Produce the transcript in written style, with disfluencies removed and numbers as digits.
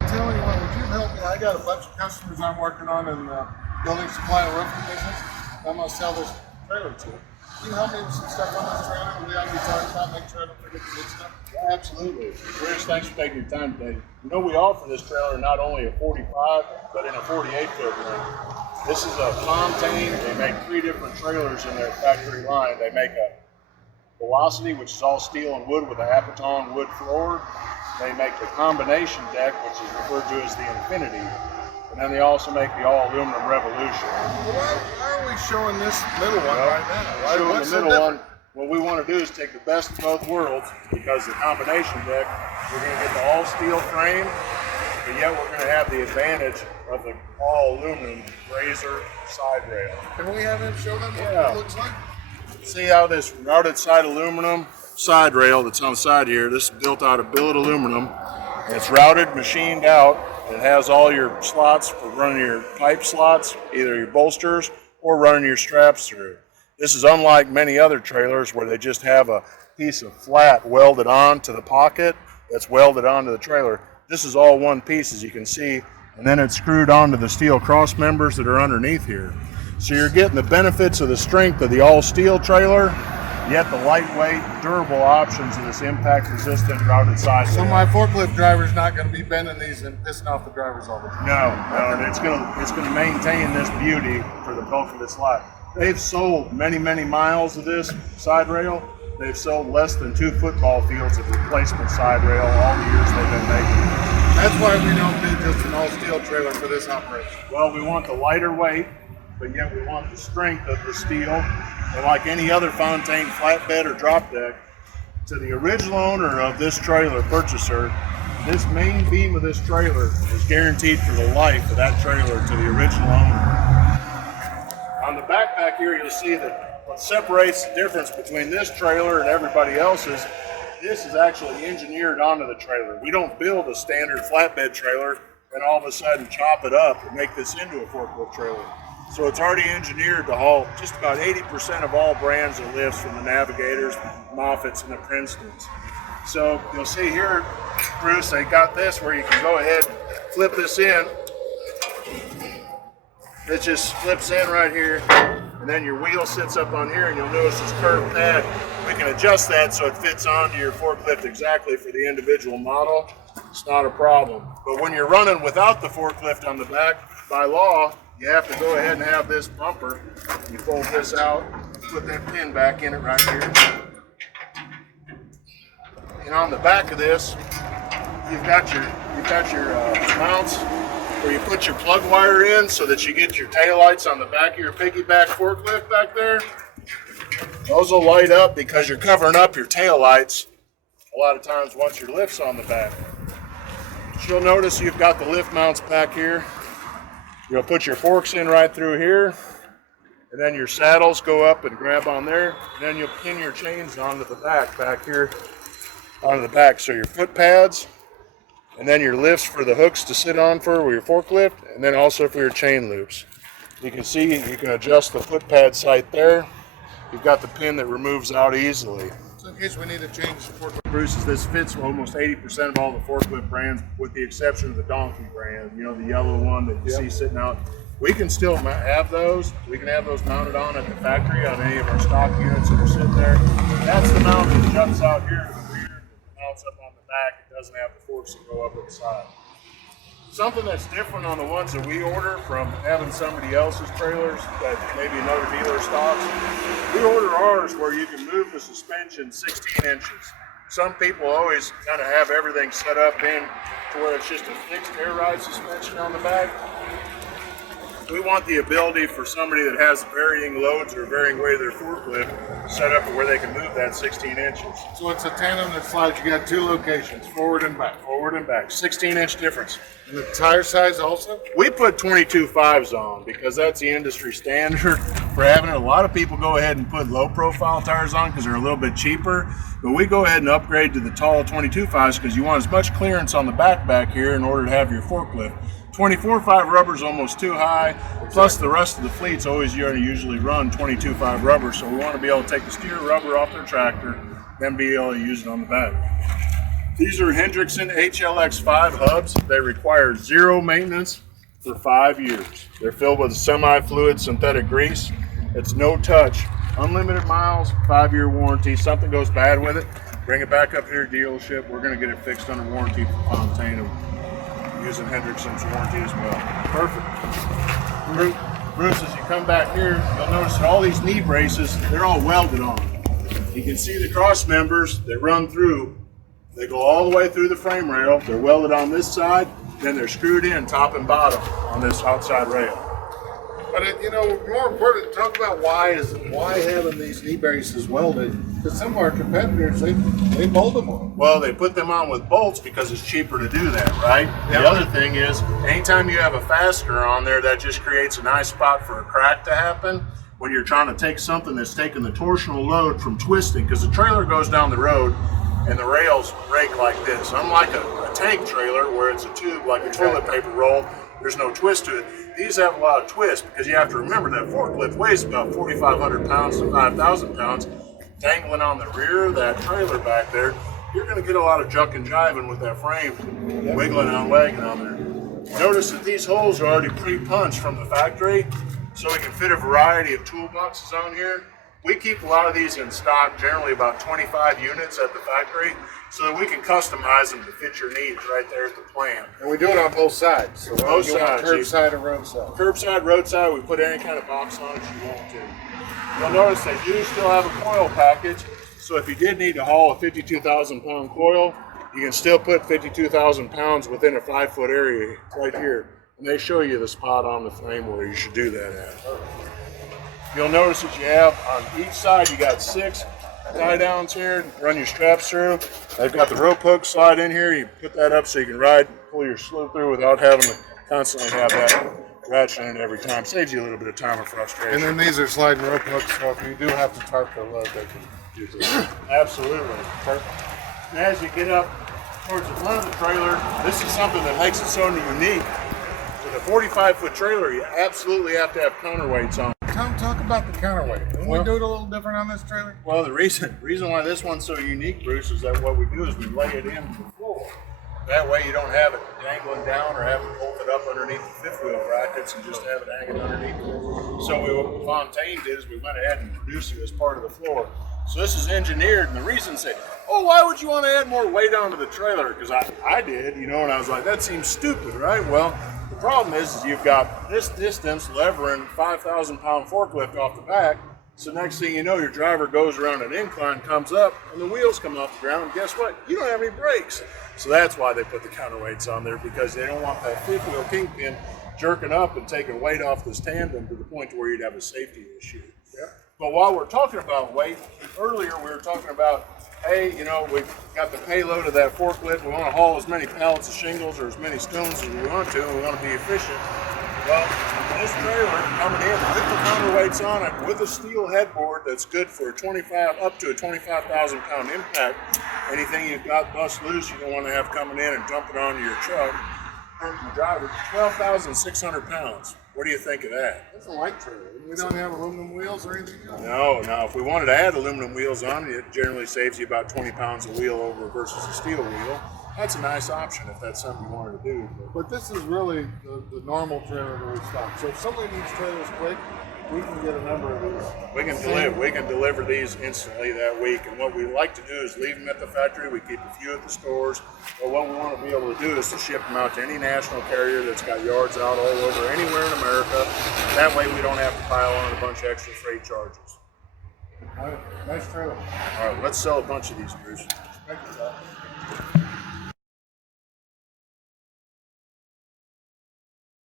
Tell me what, would you help me? I got a bunch of customers I'm working on in the building supply and roofing business. I'm gonna sell this trailer to. Can you help me with some stuff on this trailer? We ought to be talking about, make sure I don't forget the good stuff. Yeah, absolutely. Rich, thanks for taking your time today. You know, we offer this trailer not only a 45, but in a 48 foot range. This is a Fontaine. They make 3 different trailers in their factory line. They make a Velocity, which is all steel and wood with a Hapiton wood floor. They make the combination deck, which is referred to as the Infinity. And then they also make the all-aluminum Revolution. Well, why are we showing this middle one right now? Showing What's the middle one, what we want to do is take the best of both worlds, because the combination deck, we're going to get the all-steel frame, but yet we're going to have the advantage of the all-aluminum Razor side rail. Can we have him show them what Yeah. it looks like? See how this routed side aluminum side rail that's on the side here, this is built out of billet aluminum. And it's routed, machined out, and it has all your slots for running your pipe slots, either your bolsters or running your straps through. This is unlike many other trailers where they just have a piece of flat welded on to the pocket that's welded onto the trailer. This is all one piece, as you can see, and then it's screwed onto the steel cross members that are underneath here. So you're getting the benefits of the strength of the all-steel trailer, yet the lightweight, durable options of this impact-resistant routed side So rail. my forklift driver's not going to be bending these and pissing off the drivers all the time. No, and it's gonna maintain this beauty for the bulk of its life. They've sold many, many miles of this side rail. They've sold less than 2 football fields of replacement side rail all the years they've been making it. That's why we don't do just an all-steel trailer for this operation. Well, we want the lighter weight, but yet we want the strength of the steel. And like any other Fontaine flatbed or drop deck, to the original owner of this trailer purchaser, this main beam of this trailer is guaranteed for the life of that trailer to the original owner. On the backpack here, you'll see that what separates the difference between this trailer and everybody else's, this is actually engineered onto the trailer. We don't build a standard flatbed trailer and all of a sudden chop it up and make this into a forklift trailer. So it's already engineered to haul just about 80% of all brands of lifts, from the Navigators, Moffetts, and the Princetons. So you'll see here, Bruce, they got this where you can go ahead and flip this in. It just flips in right here, and then your wheel sits up on here, and you'll notice this curved pad. We can adjust that so it fits onto your forklift exactly for the individual model. It's not a problem. But when you're running without the forklift on the back, by law, you have to go ahead and have this bumper. You fold this out, put that pin back in it right here. And on the back of this, you've got your mounts where you put your plug wire in so that you get your taillights on the back of your Piggyback forklift back there. Those will light up because you're covering up your taillights a lot of times once your lift's on the back. You'll notice you've got the lift mounts back here. You'll put your forks in right through here, and then your saddles go up and grab on there, and then you'll pin your chains onto the back here, onto the back. So your foot pads, and then your lifts for the hooks to sit on for your forklift, and then also for your chain loops. You can see you can adjust the foot pad sight there. You've got the pin that removes out easily. So in case we need to change the forklift. Bruce, this fits almost 80% of all the forklift brands, with the exception of the Donkey brand. You know, the yellow one that you see sitting out. We can still have those. We can have those mounted on at the factory on any of our stock units that are sitting there. That's the mount that juts out here to the rear, mounts up on the back. It doesn't have the forks that go up at the side. Something that's different on the ones that we order from having somebody else's trailers that maybe another dealer stocks, we order ours where you can move the suspension 16 inches. Some people always kind of have everything set up in to where it's just a fixed air ride suspension on the back. We want the ability for somebody that has varying loads or varying weight of their forklift set up to where they can move that 16 inches. So it's a tandem that slides. You got 2 locations, forward and back. Forward and back, 16-inch difference. And the tire size also? We put 22.5s on because that's the industry standard for having it. A lot of people go ahead and put low-profile tires on because they're a little bit cheaper, but we go ahead and upgrade to the tall 22.5s because you want as much clearance on the back here in order to have your forklift. 24.5 rubber is almost too high, plus the rest of the fleet's always usually run 22.5 rubber, so we want to be able to take the steer rubber off their tractor, then be able to use it on the back. These are Hendrickson HLX5 hubs. They require 0 maintenance for 5 years. They're filled with semi-fluid synthetic grease. It's no touch, unlimited miles, 5-year warranty. Something goes bad with it, bring it back up here to dealership. We're going to get it fixed under warranty from Fontaine, using Hendrickson's warranty as well. Perfect. Bruce, as you come back here, you'll notice that all these knee braces, they're all welded on. You can see the cross members that run through. They go all the way through the frame rail. They're welded on this side, then they're screwed in top and bottom on this outside rail. But you know, more important, talk about why having these knee braces welded? Because some of our competitors, they mold them on. Well, they put them on with bolts because it's cheaper to do that, right? Yep. The other thing is, anytime you have a fastener on there, that just creates a nice spot for a crack to happen when you're trying to take something that's taking the torsional load from twisting, because the trailer goes down the road and the rails rake like this. Unlike a tank trailer where it's a tube like a toilet paper roll, there's no twist to it. These have a lot of twist because you have to remember that forklift weighs about 4,500 pounds to 5,000 pounds. Dangling on the rear of that trailer back there, you're going to get a lot of juck and jiving with that frame wiggling and wagging on there. Notice that these holes are already pre-punched from the factory, so we can fit a variety of toolboxes on here. We keep a lot of these in stock, generally about 25 units at the factory, so that we can customize them to fit your needs right there at the plant. And we do it on both sides. So Both sides. Curbside or roadside. Curbside, roadside, we put any kind of box on it you want to. You'll notice they do still have a coil package, so if you did need to haul a 52,000 pound coil, you can still put 52,000 pounds within a 5-foot area right here. And they show you the spot on the frame where you should do that at. You'll notice that you have on each side, you got 6 tie downs here, run your straps through. They've got the rope hook slide in here. You put that up so you can pull your slew through without having to constantly have that ratchet in every time. Saves you a little bit of time and frustration. And then these are sliding rope hooks, so if you do have to tarp the load, they can use it. Absolutely. Perfect. And as you get up towards the front of the trailer, this is something that makes it so unique. With a 45-foot trailer, you absolutely have to have counterweights on. Talk about the counterweight. Can we do it a little different on this trailer? Well, the reason why this one's so unique, Bruce, is that what we do is we lay it into the floor. That way you don't have it dangling down or have it bolted up underneath the fifth wheel brackets and just have it hanging underneath. So what Fontaine did is we went ahead and produced it as part of the floor. So this is engineered, and the reason say, oh, why would you want to add more weight onto the trailer? Because I did, and I was like, that seems stupid, right? Well, the problem is you've got this distance levering 5,000 pound forklift off the back. So next thing you know, your driver goes around an incline, comes up, and the wheels come off the ground. And guess what? You don't have any brakes. So that's why they put the counterweights on there, because they don't want that fifth wheel kingpin jerking up and taking weight off this tandem to the point to where you'd have a safety issue. Yeah. But while we're talking about weight, earlier we were talking about, hey, we've got the payload of that forklift. We want to haul as many pallets of shingles or as many stones as we want to, and we want to be efficient. Well, this trailer coming in with the counterweights on it, with a steel headboard that's good for up to a 25,000 pound impact. Anything you've got bust loose, you don't want to have coming in and dumping onto your truck, hurting the driver. 12,600 pounds. What do you think of that? That's a light trailer. We don't have aluminum wheels or anything else. No. If we wanted to add aluminum wheels on it, generally saves you about 20 pounds of wheel over versus a steel wheel. That's a nice option if that's something you wanted to do. But this is really the normal trailer that we stock. So if somebody needs trailers quick, we can get a number of these. We can deliver these instantly that week. And what we like to do is leave them at the factory. We keep a few at the stores. But what we want to be able to do is to ship them out to any national carrier that's got yards out all over anywhere in America. That way we don't have to pile on a bunch of extra freight charges. All right, nice trailer. All right, let's sell a bunch of these, Bruce. Thank you, Todd.